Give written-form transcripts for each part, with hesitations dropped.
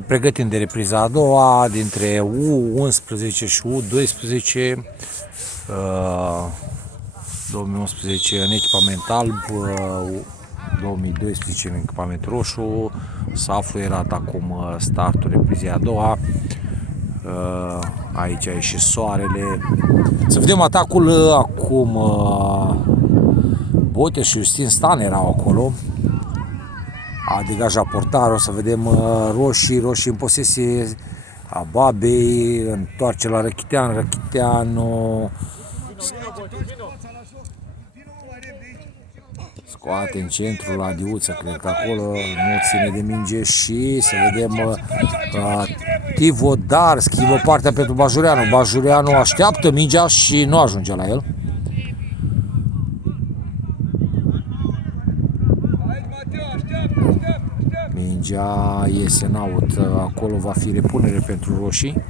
Pregătim de repriza a doua dintre U11 și U12. 2011 în echipament alb, 2012 în echipament roșu. S-a fluierat acum startul reprizei a doua. Aici e și soarele. Să vedem atacul acum. Bote și Justin Stan erau acolo. A degajat portarul, să vedem roșii în posesie a Babei, întoarce la Răchitean, Răchiteanu scoate în centru la Diuță, cred că acolo nu ține de minge și să vedem Tivodar schimbă partea pentru Bajureanu. Bajureanu așteaptă mingea și nu ajunge la el. Mingea iese în out, acolo va fi repunere pentru roșii.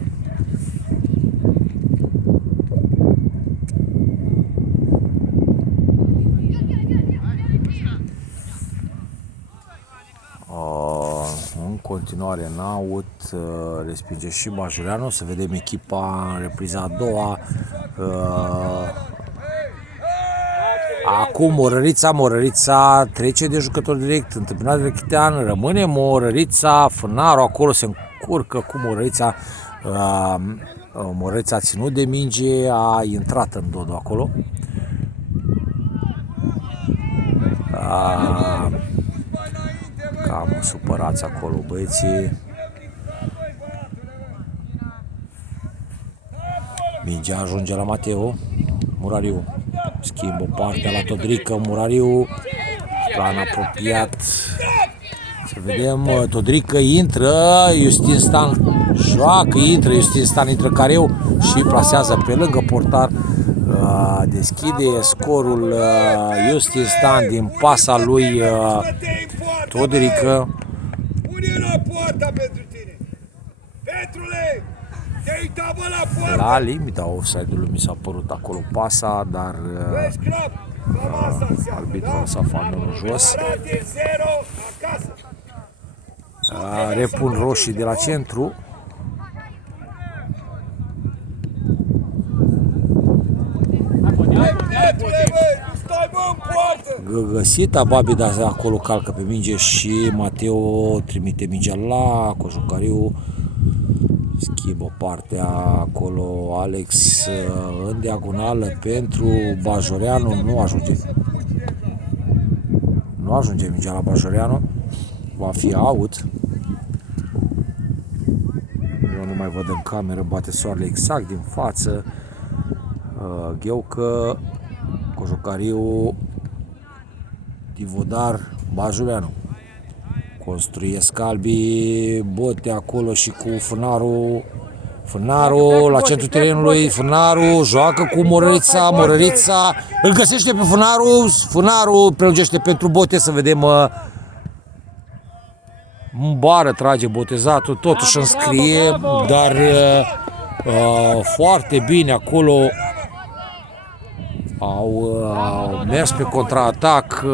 În continuare în out, respinge și Bajureanu. Să vedem echipa în repriza a doua. Acum Morărița trece de jucător direct, întâmpinat de Răchitean, rămâne Morărița, Fânaru acolo se încurcă cu Morărița. Morărița a ținut de minge, a intrat în Dodo acolo. Cam supărați acolo băieții. Mingea ajunge la Mateo Murariu. Schimbă partea la Todrică, Murariu, plan apropiat. Să vedem, Todrică intră, Justin Stan joacă, Justin Stan intră careu și plasează pe lângă portar. Deschide scorul Justin Stan din pasa lui Todrică. La limita offside-ului mi s-a părut acolo pasa, dar arbitrul a lăsat fanul jos. Repun roșii de la centru. Găsita Babi, dar acolo calcă pe minge și Mateo trimite mingea la Cojucariu. Schimbă partea acolo Alex în diagonală pentru Bajoreanu, nu ajunge. Nu ajunge mingea la Bajoreanu. Va fi out. Eu nu mai văd în cameră, bate soarele exact din față. Gheucă, Cojucariu, Tivodar, Bajoreanu. Construiesc albii, Bote acolo și cu Fânaru. Fânaru la centrul terenului, Fânaru joacă cu Morărița, Morărița îl găsește pe Fânaru, Fânaru prelungește pentru Bote, să vedem. În bară trage botezatul, totuși înscrie, dar foarte bine acolo. Au mers pe contraatac.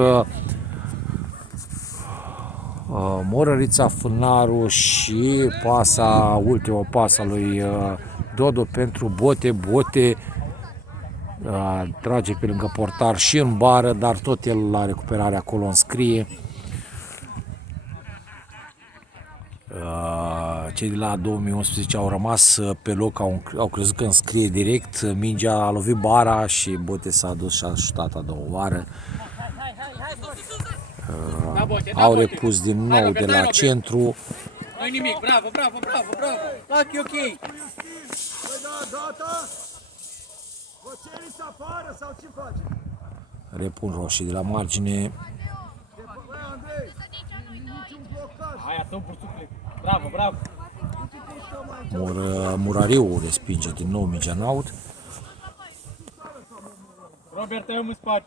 Morărița, Fânaru și pasa, ultima pasa lui Dodo pentru Bote. Bote trage pe lângă portar și în bară, dar tot el la recuperare acolo înscrie. Cei de la 2011 au rămas pe loc, au crezut că înscrie direct. Mingea a lovit bara și Bote s-a dus și a șutat a doua oară. Au repus din nou de la centru. Nu-i nimic, bravo. Lucky, ok. Vă ceriți afară sau ce faci? Repun roșii de la margine. Hai, atu, bursucle. Bravo. Murariu respinge din nou mingea în out. Robert, te în spate.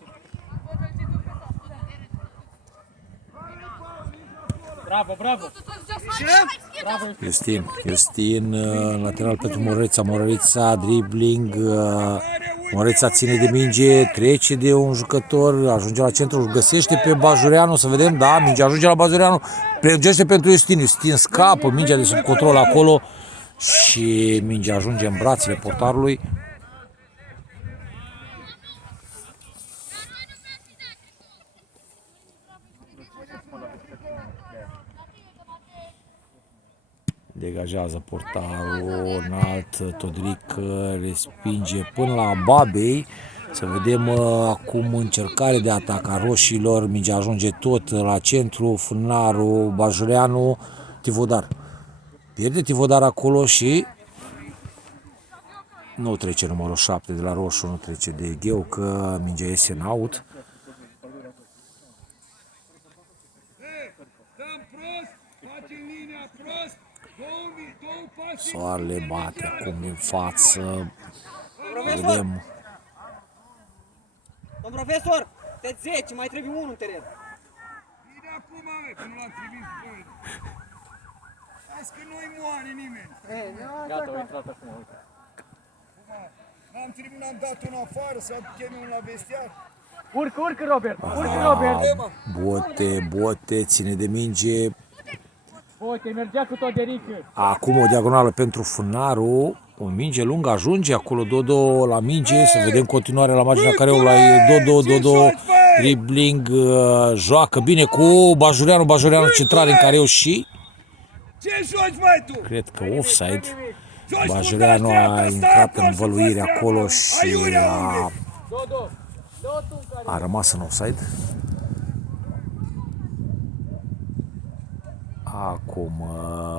Bravo. Justin, lateral pentru Morărița, Morărița, dribbling, Morărița ține de minge, trece de un jucător, ajunge la centru, găsește pe Bajureanu, să vedem, da, mingea ajunge la Bajureanu, prelungește pentru Justin. Justin scapă, mingea de sub control acolo și mingea ajunge în brațele portarului. Degajează portarul înalt, Todric respinge până la Babei. Să vedem acum încercare de atac a roșilor. Mingea ajunge tot la centru, Fânaru, Bajureanu, Tivodar. Pierde Tivodar acolo și nu trece numărul 7 de la roșu, nu trece de Gheu, că mingea iese în out. Soarele bate acum din față. Vedem. Domn profesor, sunteți 10, mai trebuie unul în teren. Bine acum, că nu l-am trimis voi. Azi că nu-i moare nimeni. Gata, au intrat acum, uite. N-am dat unul afară sau chemi unul la vestiar. Urcă, Robert! Urcă, Robert! Bote, ține de minge. Uite, mergea cu Toderică. Acum o diagonală pentru Fânaru. O minge lungă ajunge acolo Dodo la minge. Să vedem continuarea la marginea careului. Dodo, dribbling, joacă bine cu Bajureanu centrare în careu și Ce joci, mai tu? cred că offside. Bajureanu a intrat în văluire acolo și a rămas în offside. Acum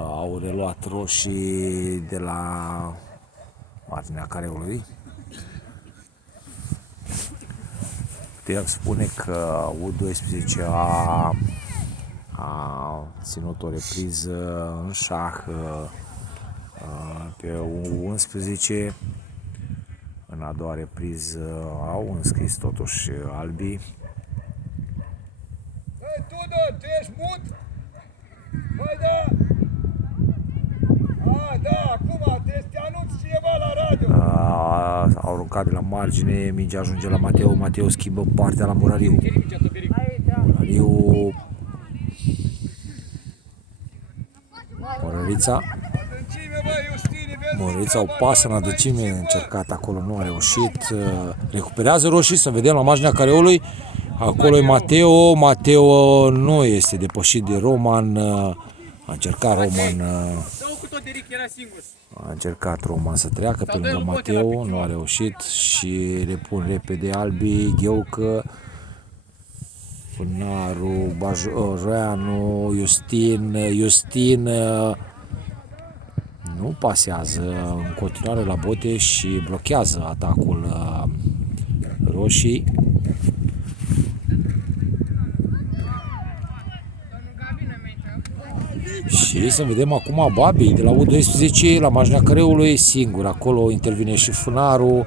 au reluat roșii de la marginea careului. Putem spune că U12 a ținut o repriză în șah pe U11. În a doua repriză au înscris totuși albii. Băi, Tudor, tu ești mut? Băi, da! Da, acum trebuie să te anunț cineva la radio. Au aruncat de la margine, mingea ajunge la Mateu. Mateu schimbă partea la Murariu. Murărița. Murărița o pasă în adâncime, încercat acolo, nu a reușit. Recuperează roșii, să vedem la marginea careului. Acolo e Mateo. Mateo nu este depășit de Roman. A încercat Roman. A încercat Roman să treacă pe lângă Mateo, nu a reușit și repun repede albii, Gheucă, Fânaru, Bajureanu, Justin nu pasează în continuare la bote și blochează atacul roșii. Și să vedem acum Babi de la U12 la marginea careului, singur acolo intervine și Fânaru,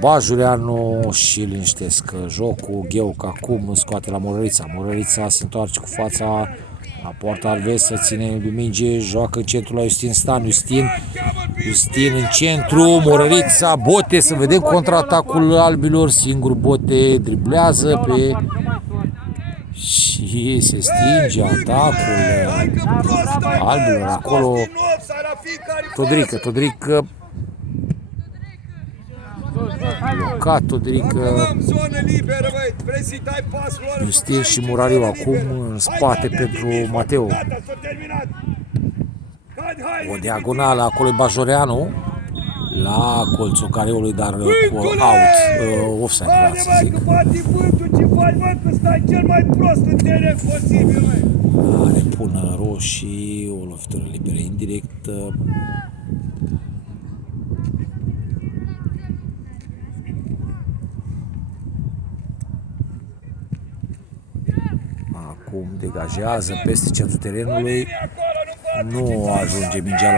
Bajureanu și liniștesc jocul. Gheuc acum scoate la Murărița. Murărița se întoarce cu fața la poarta adversă, ține de minge, joacă în centru la Justin Stan. Justin în centru, Murărița, bote, să vedem contraatacul albilor, singur bote, driblează pe și se stinge atacul albilor acolo. Todrică blocat, Todrică, Justin și Murariu acum în spate pentru Mateo. O diagonală, acolo e Bajoreanu la colțul careului, dar cu out, offside, vreau să zic. Repună roșii, o lovitură liberă indirectă. Acum degajează peste centrul terenului. Nu ajunge mingea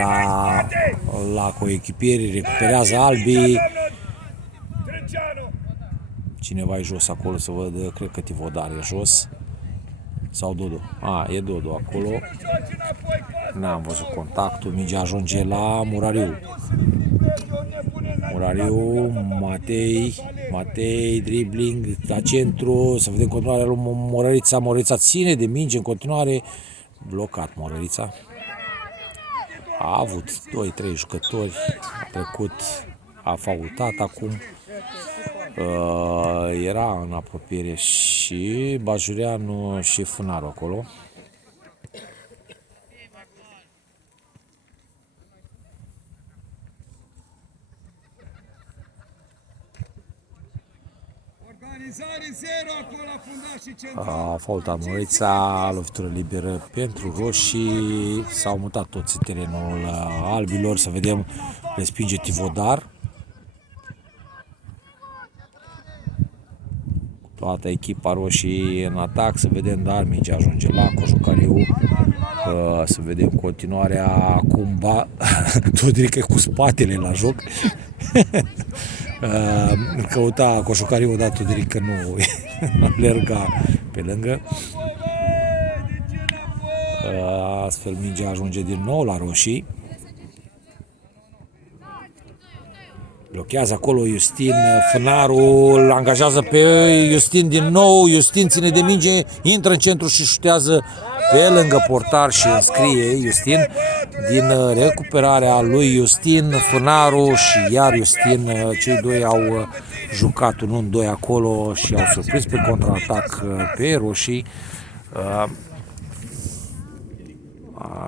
la coechipieri, recuperează albii. Cineva e jos acolo, să văd, cred că Tivodar e jos. Sau Dodo. E Dodo acolo. N-am văzut contactul, mingea ajunge la Murariu. Murariu, Matei, Matei, dribbling la centru, să vedem continuarea lui Morărița. Morărița ține de minge în continuare, blocat Morărița. A avut 2-3 jucători, a trecut, a faultat acum. Era în apropiere și Bajureanu și Fânaru acolo. Organizare 0 acolo la fundaș și central. A faultat Morărița, lovitură liberă pentru roșii. S-au mutat toți în terenul albilor, să vedem, respinge Tivodar. Toată echipa roșii în atac, să vedem, dar mingea ajunge la Cojucariu. Să vedem continuarea acum, Todrică cu spatele la joc. Îl căuta Cojucariu, dar Todrică nu alerga pe lângă. Astfel mingea ajunge din nou la roșii. Blochează acolo Justin, Fânaru îl angajează pe Justin din nou, Justin ține de minge, intră în centru și șutează pe lângă portar și înscrie Justin. Din recuperarea lui Justin, Fânaru și iar Justin, cei doi au jucat 1-2 acolo și au surprins pe contraatac pe roșii.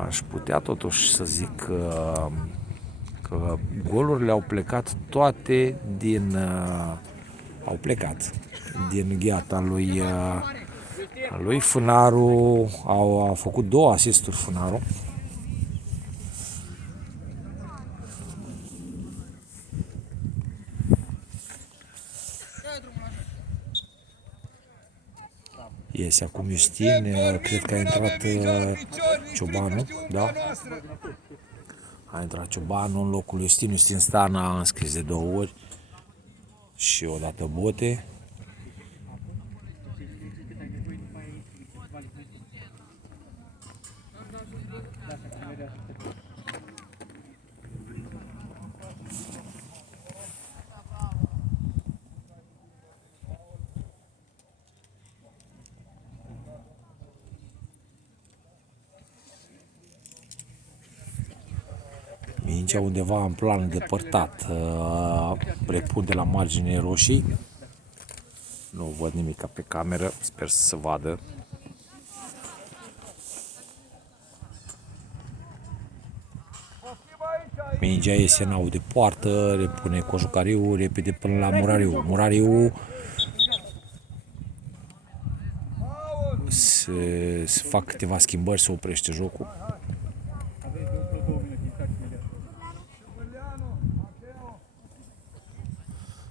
Aș putea totuși să zic că golurile au plecat toate din gheata lui Fânaru. A făcut 2 asisturi Fânaru. Iese acum Justin, cred că a intrat Ciobanu, da? A intrat Ciobanu în locul lui Justin. Justin Stana a înscris de 2 ori și odată Bote. Mingea undeva în plan îndepărtat, repunde la marginea roșii. Nu văd nimic pe cameră, sper să se vadă. Mingea iese în au de poartă, repune Cojucariu, repede până la Murariu. Murariu se fac câteva schimbări, se oprește jocul.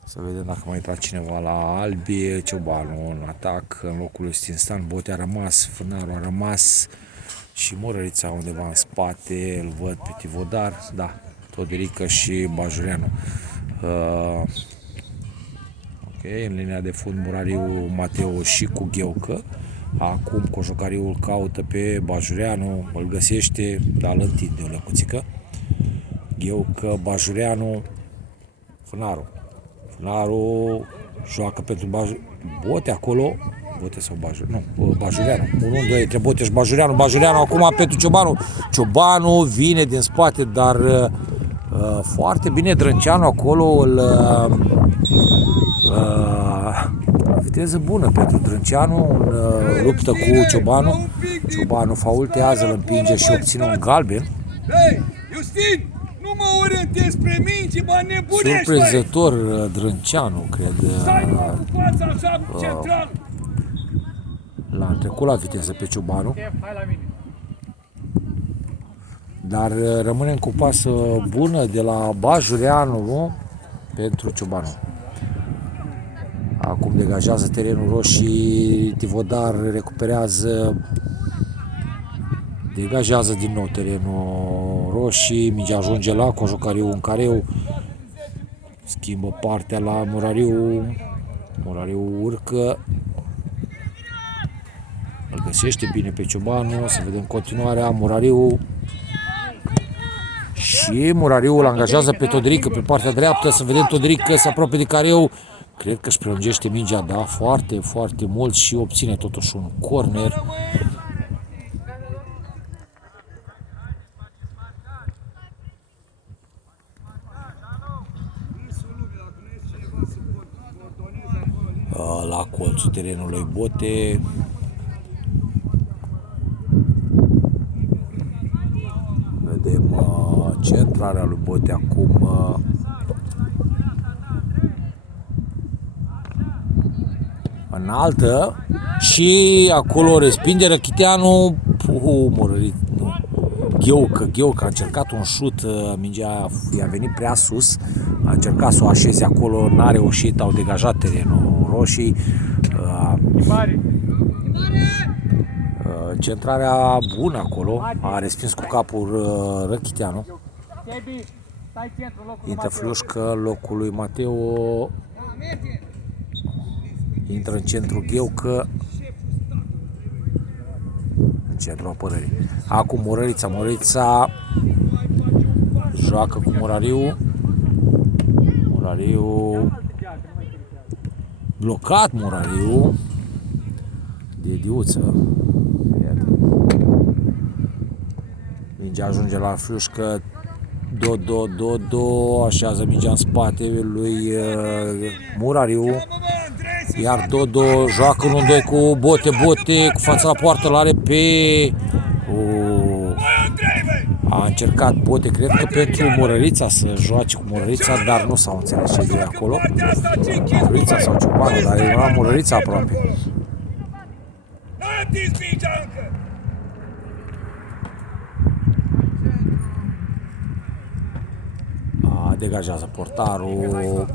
Să vedem dacă mai intra cineva la albi. Ciobanu în atac în locul lui Stinstan. Bote a rămas, Fânaru a rămas și Morărița undeva în spate. Îl văd pe Tivodar, da, Todrică și Bajureanu. Ok, în linia de fund Murariu, Mateo și cu Gheucă. Acum Cojucariu îl caută pe Bajureanu, îl găsește, dar îl întinde o lăcuțică. Gheucă, Bajureanu, Fânaru. Fânaru joacă pentru Bote acolo. Bote sau Bajureanu? Nu, Bajureanu. 1-2 între Bote și Bajureanu. Bajureanu acum pentru Ciobanu. Ciobanu vine din spate, dar foarte bine Drânceanu acolo. Viteză bună pentru Drânceanu. Luptă cu Ciobanu. Ciobanu faultează, îl împinge și obține un galben. Hei, Justin! Nu mă orientez spre mingi, mă nebunești! Surprinzător Drânceanu, cred. L-a trecut la viteză pe Ciobanu. Dar rămânem cu pasă bună de la Bajureanu pentru Ciobanu. Acum degajează terenul roșii, Tivodar recuperează, degajează din nou terenul roșii, mingea ajunge la Cojucariu în careu, schimbă partea la Murariu, Murariu urcă, îl găsește bine pe Ciobanu, să vedem continuarea, Murariu și Murariu îl angajează pe Todrică pe partea dreaptă, să vedem Todrică se apropie de careu, Cred că își prelungește mingea, da, foarte, foarte mult și obține totuși un corner. La colțul terenului Bote. Vedem centrarea lui Bote acum. Înaltă și acolo respinge Răchiteanu. Murărit, nu. Gheocă a încercat un șut, mingea i-a venit prea sus, a încercat să o așeze acolo, n-a reușit, au degajat terenul roșii. Centrarea bună acolo, a respins cu capul Răchiteanu. Intră Flușcă, locul lui Mateo. Intră în centru Gheucă, în centrul apărării. Acum Murărița joacă cu Murariu. Blocat Murariu. Diuță. Mingea ajunge la Flușcă. Dodo așează mingea în spate lui Murariu. Iar Dodo joacă 1-2 cu Bote, cu fața la poartă, l-are pe... A încercat Bote, cred că pentru Murărița, să joace cu Murărița, dar nu s-au înțeles ce de acolo. Murărița sau Ciobanu, dar era Murărița aproape. Degajează portarul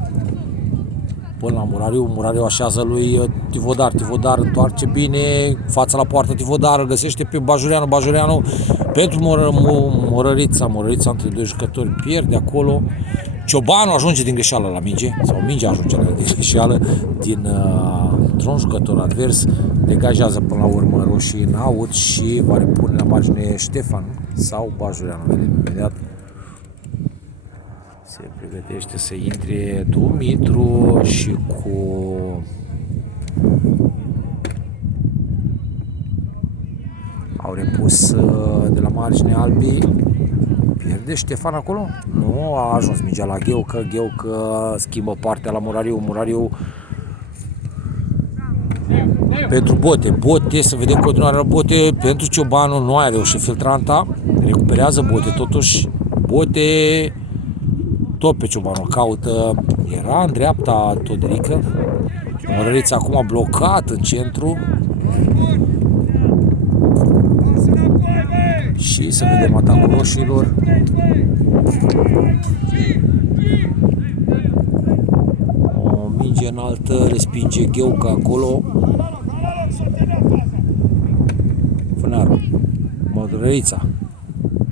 până la Murariu așează lui Tivodar întoarce bine, fața la poartă Tivodar, îl găsește pe Bajureanu pentru Murărița între doi jucători, pierde acolo. Ciobanu ajunge din greșeală la minge, sau mingea ajunge din greșeală dintr-un jucător advers, degajează până la urmă roșii în aut și va repune la margine Ștefan sau Bajureanu, vedem imediat. Se pregătește să intre Dumitru și cu au repus de la margine albii. Pierde Ștefan acolo? Nu, a ajuns mingea la Gheucă schimbă partea la Murariu pentru Bote, să vedem continuarea la Bote pentru Ciobanu, nu a reușit filtranta, recuperează Bote, totuși Bote tot pe Ciobanu caută, era în dreapta Todrică. Murărița acum blocat în centru. Și să vedem atacul roșilor. O minge înaltă, respinge Gheucă acolo. Fânaru.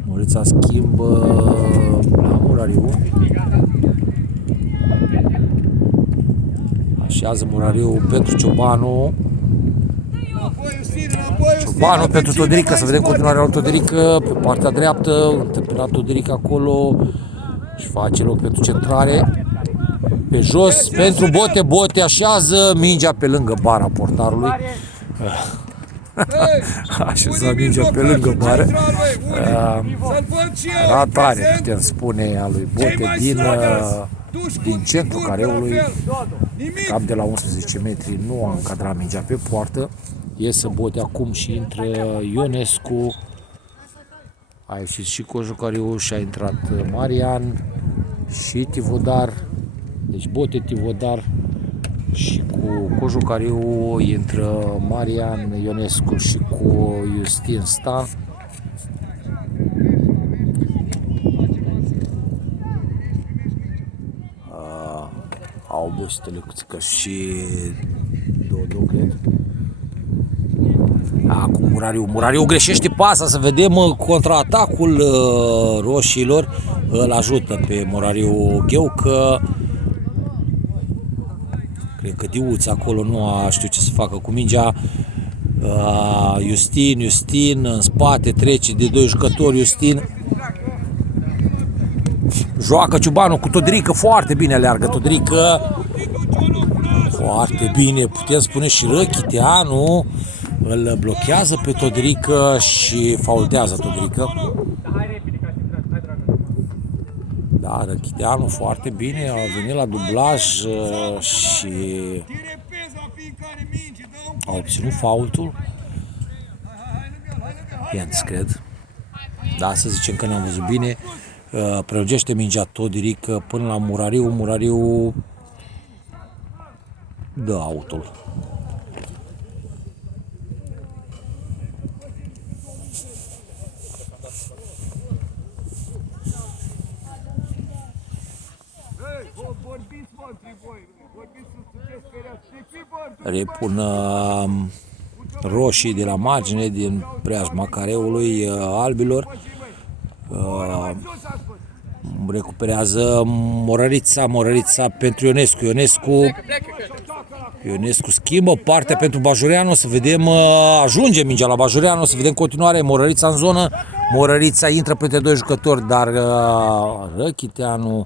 Murărița schimbă la Murariu. Așează Murariu pentru Ciobanu. Ciobanu pentru Todrică, să vedem continuarea lui Todrică pe partea dreaptă, întâmpinat Todrică acolo și face loc pentru centrare. Pe jos pentru Bote așează mingea pe lângă bara portarului. Așeza mingea pe lângă bară. Ratare, putem spune, a lui Bote din centrul careului, cam de la 11 metri, nu a încadrat mingea pe poartă. Iese Bote acum și intră Ionescu. A ieșit și Cojucariu și a intrat Marian și Tivodar. Deci Bote, Tivodar și cu Cojucariu intră Marian, Ionescu și cu Justin Stan. August Lecuțică și Dodo, cred. Acum Murariu greșește pasa, să vedem contraatacul roșilor. Îl ajută pe Murariu Gheucă. Cred că Diuț acolo nu a știut ce să facă cu mingea. Justin în spate, trece de doi jucători. Justin joacă Ciobanu cu Todrică, foarte bine aleargă Todrică. Foarte bine, putem spune și Răchiteanu îl blochează pe Todrică și faultează Todrică. Da, Răchiteanu foarte bine, a venit la dublaj și Repezi la fiecare minge, dă un a obținut faultul. Pianț, cred. Da, să zicem că ne-am văzut bine. Prelungește mingea Todrică până la Murariu. Murariu dă autul. vorbiți, mă, între voi. Vorbiți să sunteți feriați. De ce vă Repun roșii de la margine din preajma careului albilor. Recuperează Morărița pentru Ionescu schimbă partea pentru Bajureanu, să vedem, ajunge mingea la Bajureanu, să vedem în continuare Morărița în zonă. Morărița intră printre doi jucători, dar Răchiteanu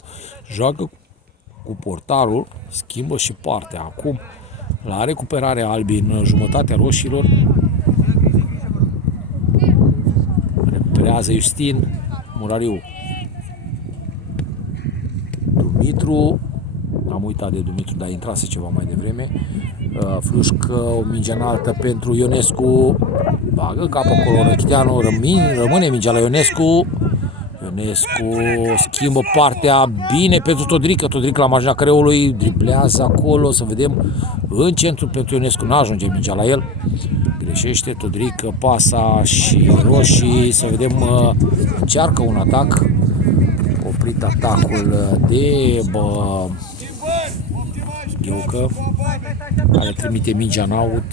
joacă cu portarul, schimbă și partea. Acum la recuperare albi în jumătatea roșilor. Recuperează Justin, Murariu. Dumitru, am uitat de Dumitru, dar intrase ceva mai devreme. Flușcă o minge înaltă pentru Ionescu. Bagă capul acolo Răchiteanu, rămâne mingea la Ionescu. Ionescu schimbă partea bine pentru Todrică. Todrică la marginea careului driblează acolo, să vedem în centru pentru Ionescu. N-ajunge mingea la el. Greșește Todrică, pasa și roșii, să vedem, încearcă un atac. Oprit atacul de Gheucă, care trimite mingea în aut.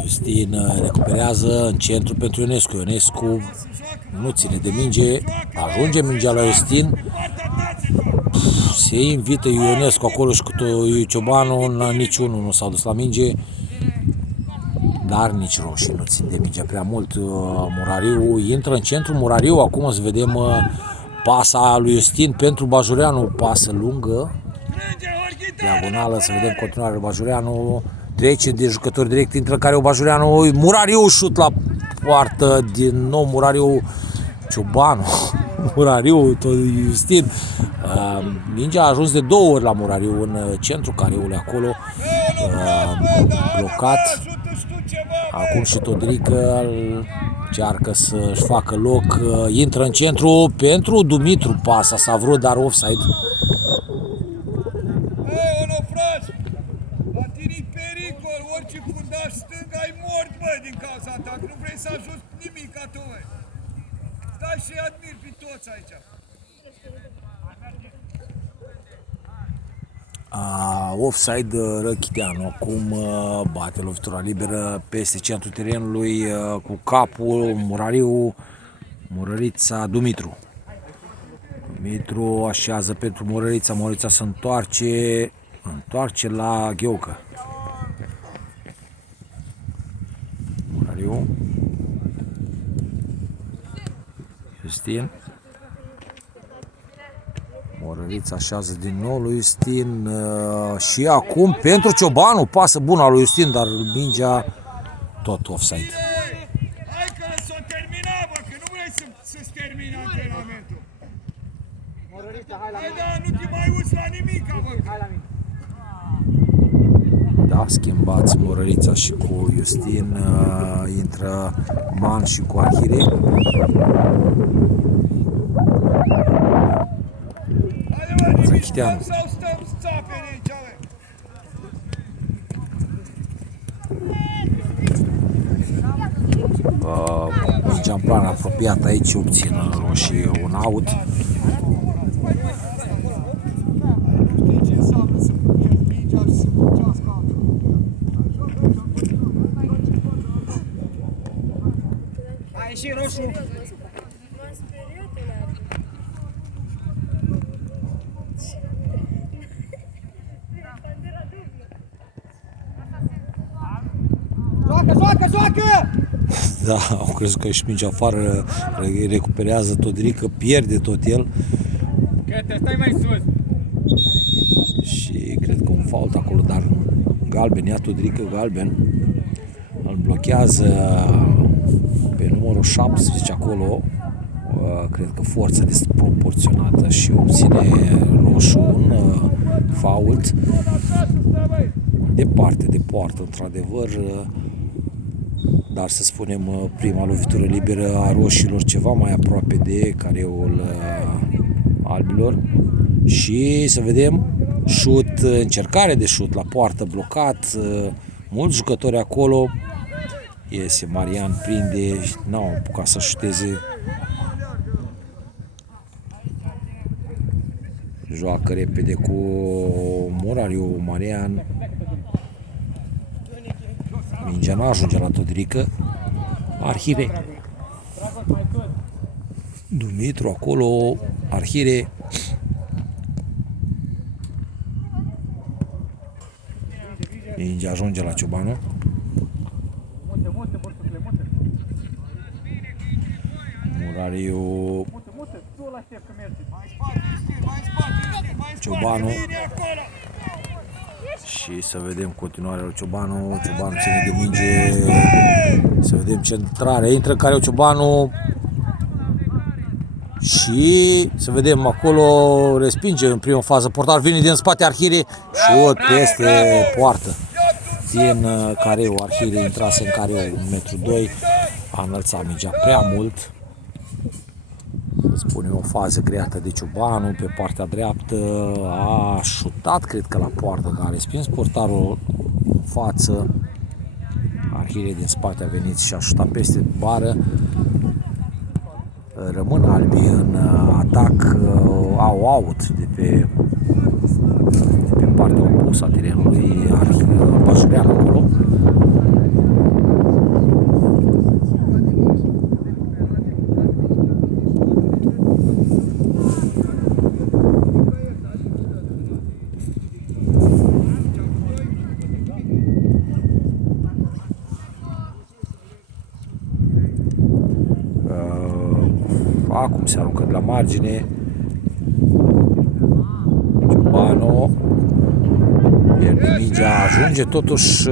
Justin recuperează în centru pentru Ionescu. Ionescu nu ține de minge, ajunge mingea la Justin. Se invită Ionescu acolo și cu Ciobanu, niciunul nu s-au dus la minge, dar nici roșii nu țin de minge prea mult. Murariu intră în centru, Murariu, acum o să vedem pasa lui Justin pentru Bajureanu, pasă lungă, diagonală, să vedem continuare Bajureanu, trece de jucători direct, intră care o Bajureanu, Murariu, șut la poartă, din nou Murariu, Ciobanu. Murariu, Justin. Mingea a ajuns de 2 ori la Murariu în centru careului acolo, blocat. Acum și Todrică încearcă să-și facă loc, intră în centru pentru Dumitru, pasa s-a vrut, dar offside. Onofraș, la tine e pericol, orice fundaș stâng ai mort, bă, din cauza ta, nu vrei să ajuți nimic ca tu, bă. Stai și admir pe toți aici. Offside Răchiteanu, acum bate lovitura liberă peste centrul terenului cu capul Murariu, Murărița, Dumitru. Dumitru așează pentru Murărița, Murărița se întoarce la Gheucă. Murariu, Justin. Morărița așează din nou lui Justin și acum pentru Ciobanu, pasă bună a lui Justin, dar mingea tot offside. Hai că s-o termina, bă, că nu vrei să-ți termine antrenamentul. Hai, da, nu te mai uiți la nimica, bă. Da, schimbați Morărița și cu Justin, intră Man și cu Ahire. Răchiteanu. Sau stăm țapere aici, bă. Mingea în plan apropiat aici, obțin roșii un out. Știi ce înseamnă să pierzi mingea și să muncească altă. A ieșit roșu. Da, au crezut că își minge afară, recuperează Todrică, pierde tot el. Căte, stai mai sus. Și cred că un fault acolo, dar galben, ia Todrică, galben. Îl blochează pe numărul 17 acolo. Cred că forță disproporționată și obține roșu un fault. Departe de poartă, într-adevăr, dar să spunem prima lovitură liberă a roșilor ceva mai aproape de careul albilor. Și să vedem șut, încercare de șut la poartă, blocat, mulți jucători acolo. Iese Marian, prinde, n-au apucat să șuteze. Joacă repede cu Murariu Marian. Mingea nu ajunge la Todrică. Arhire. Dumitru acolo. Arhire. Mingea ajunge la Ciobanu. Murariu. Ciobanu. Și să vedem continuarea lui Ciobanu. Ciobanu ține de minge. Să vedem centrare. Intră care Ciobanu. Și să vedem acolo. Respinge în prima fază. Portar vine din spate Arhire. Șut peste poartă. Din careu. Arhire intrase în careu 1,2 m. A înălțat mingea prea mult. Spune o fază creată de Ciobanu pe partea dreaptă, a șutat cred că la poartă, că a respins portarul în față. Arhire din spate a venit și a șutat peste bară. Rămân albii în atac, au out de pe partea opusă a terenului, Bajurean acolo. Acum se aruncă de la margine. Ciobanu pierde mingea, ajunge totuși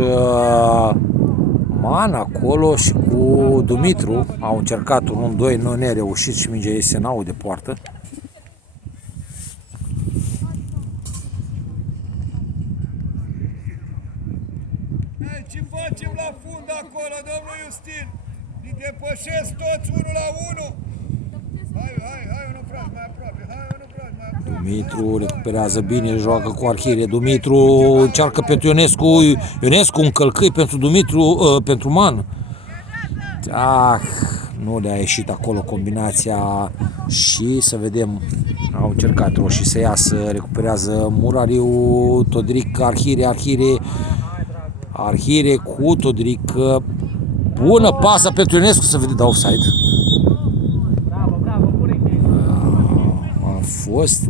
Man acolo și cu Dumitru. Au încercat un 1-2, nu ne-a reușit și mingea iese în aut de poartă. Ce facem la fund acolo, domnul Justin? Îi depășesc toți 1-1. Hai, unul frate, mai aproape. Dumitru recuperează bine, joacă cu Arhire. Dumitru încearcă pentru Ionescu. Ionescu încălcăi pentru Dumitru, pentru Man. Nu le-a ieșit acolo combinația. Și să vedem, au încercat roșii să iasă, recuperează Murariu, Todric, Arhire cu Todric. Bună pasă pentru Ionescu, să vedem, da offside.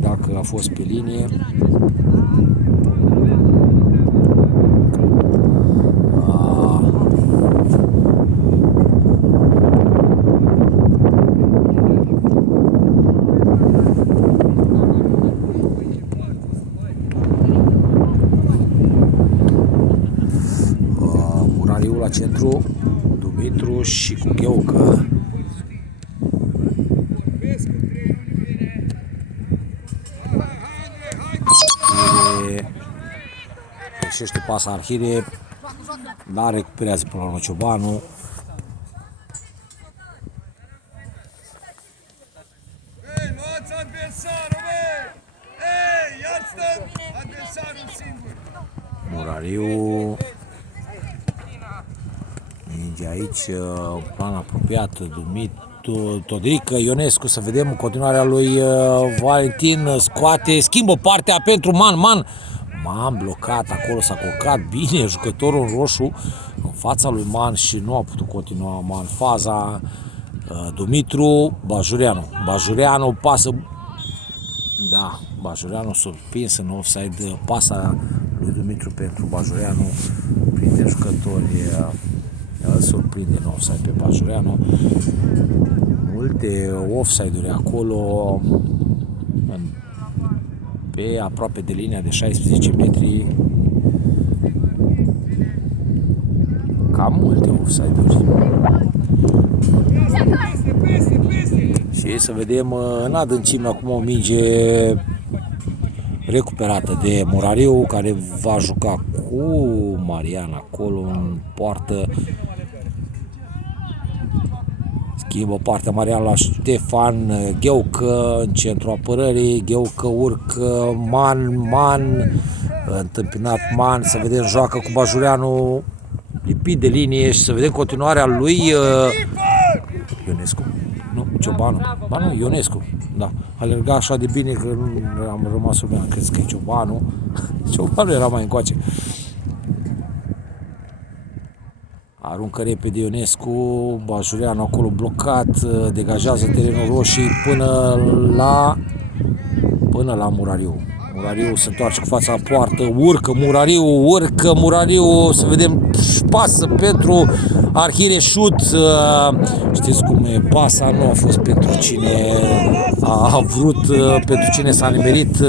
Dacă a fost pe linie. Murariu la centru, Dumitru și cu Gheucă. Reușește pasa Arhire, dar recuperează până la urmă Ciobanu. Ei, luați adversarul, băi! Ei, iar stă adversarul singur! Murariu. Minge aici, plan apropiat, Dumitru, Todrică, Ionescu, să vedem continuarea lui Valentin, scoate, schimbă partea pentru Man blocat acolo, s-a culcat bine jucătorul în roșu în fața lui Man și nu a putut continua Man faza. Dumitru, Bajureanu pasă, da, Bajureanu surprins în offside, pasa lui Dumitru pentru Bajureanu printre jucători îl surprinde în offside pe Bajureanu. Multe offside-uri acolo, pe aproape de linia de 16 metri. Cam multe offside-uri. Și să vedem în adâncime acum o minge recuperată de Murariu, care va juca cu Marian acolo în poartă. Schimbă partea Marian la Ștefan Gheucă în centrul apărării. Gheucă urcă Man, întâmpinat Man, să vedem, joacă cu Bajureanu, lipit de linie, și să vedem continuarea lui Ionescu. Nu, Ciobanu. Ba nu, Ionescu. Da. Alerga așa de bine că nu am rămas surprins. Crezi că e Ciobanu. Ciobanu era mai încoace. Aruncă repede Ionescu, Bajureanu acolo blocat, degajează terenul roșii până la Murariu. Murariu se întoarce cu fața la poartă, urcă Murariu, să vedem, pasă pentru Arhire, șut. Știți cum e, pasa nu a fost pentru cine a vrut, pentru cine s-a nimerit.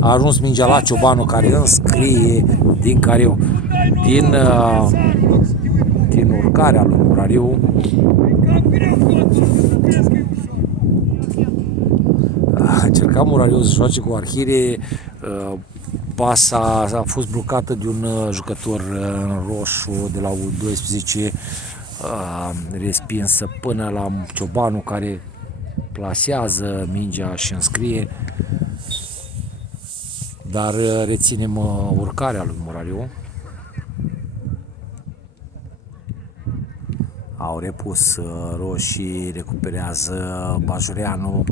A ajuns mingea la Ciobanu, care înscrie din careu, din urcarea lui Murariu. A încercat Murariu să joace cu Arhire, pasa a fost blocată de un jucător în roșu de la U12, respinsă până la Ciobanu, care plasează mingea și înscrie, dar reținem urcarea lui Murariu. Au repus roșii, recuperează Bajureanu.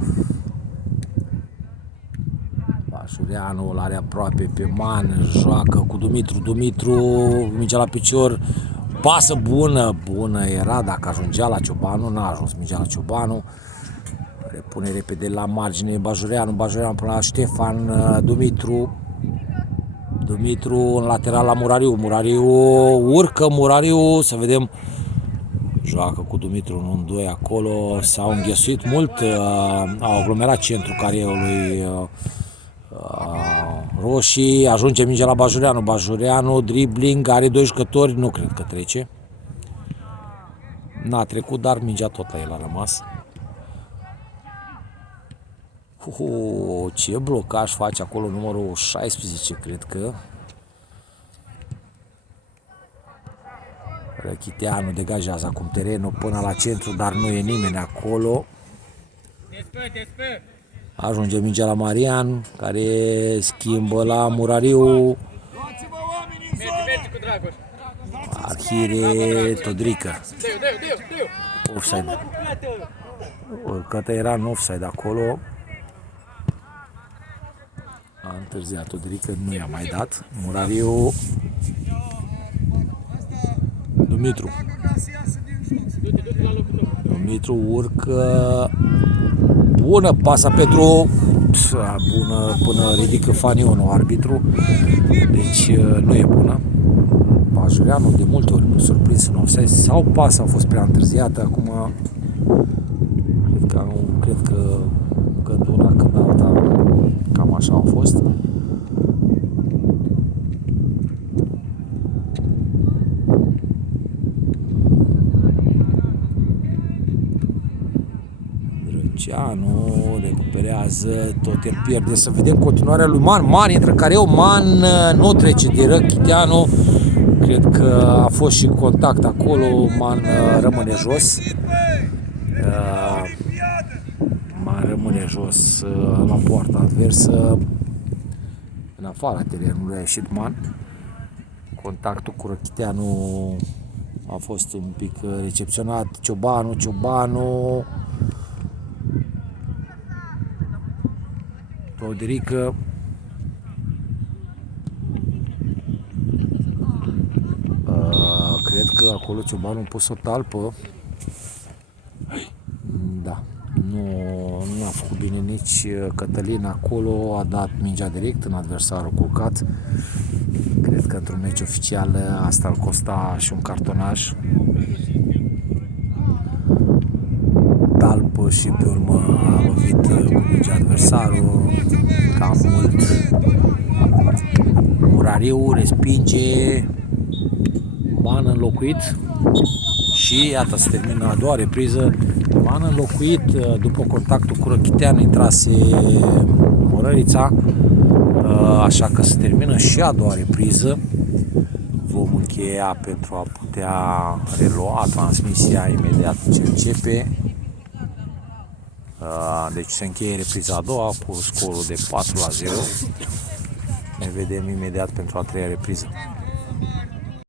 Bajureanu îl are aproape pe Man, joacă cu Dumitru, mingea la picior, pasă bună era dacă ajungea la Ciobanu, n-a ajuns mingea la Ciobanu. Repune repede la margine Bajureanu până la Ștefan, Dumitru în lateral la Murariu, urcă Murariu, să vedem, joacă cu Dumitru în 1-2 acolo, s-au înghesuit mult, au aglomerat centrul careului roșii, ajunge mingea la Bajureanu, dribbling, are doi jucători, nu cred că trece. N-a trecut, dar mingea tot la el a rămas. Ce blocaj face acolo numărul 16, cred că. Răchiteanu degajează acum terenul până la centru, dar nu e nimeni acolo. Ajunge mingea la Marian, care schimbă la Murariu. Arhire, Todrică. Offside. Oricât era în offside acolo. A întârziat Todrică, nu i-a mai dat. Murariu. Dumitru urcă. Bună pasa pentru, bună până ridică fanionul arbitru, deci nu e bună. Bajureanu de multe ori surprins în offside, sau pasa a fost prea întârziată. Acum cred că când una, când alta, cam așa a fost. Drăceanu recuperează, tot el pierde, să vedem continuarea lui Man intră în careu, Man nu trece de Răchiteanu, cred că a fost și contact acolo, Man rămâne jos. Man rămâne jos la poarta adversă, în afara terenului a ieșit Man. Contactul cu Răchiteanu a fost un pic recepționat. Ciobanu, Todrică. Cred că acolo Ciobanu a pus o talpă. Da, nu a făcut bine nici Cătălin acolo, a dat mingea direct în adversarul culcat. Cred că într-un meci oficial asta îl costa și un cartonaj. Talp și pe urmă a lovit cu mingea adversarul cam mult. Murariu respinge, ban înlocuit și iată se termină a doua repriză. Ban înlocuit după contactul cu Răchiteanu, intrase Murărița, așa că se termină și a doua repriză. Vom încheia pentru a putea relua transmisia imediat ce începe. Deci se încheie repriza a doua cu scorul de 4-0. Ne vedem imediat pentru a treia repriză.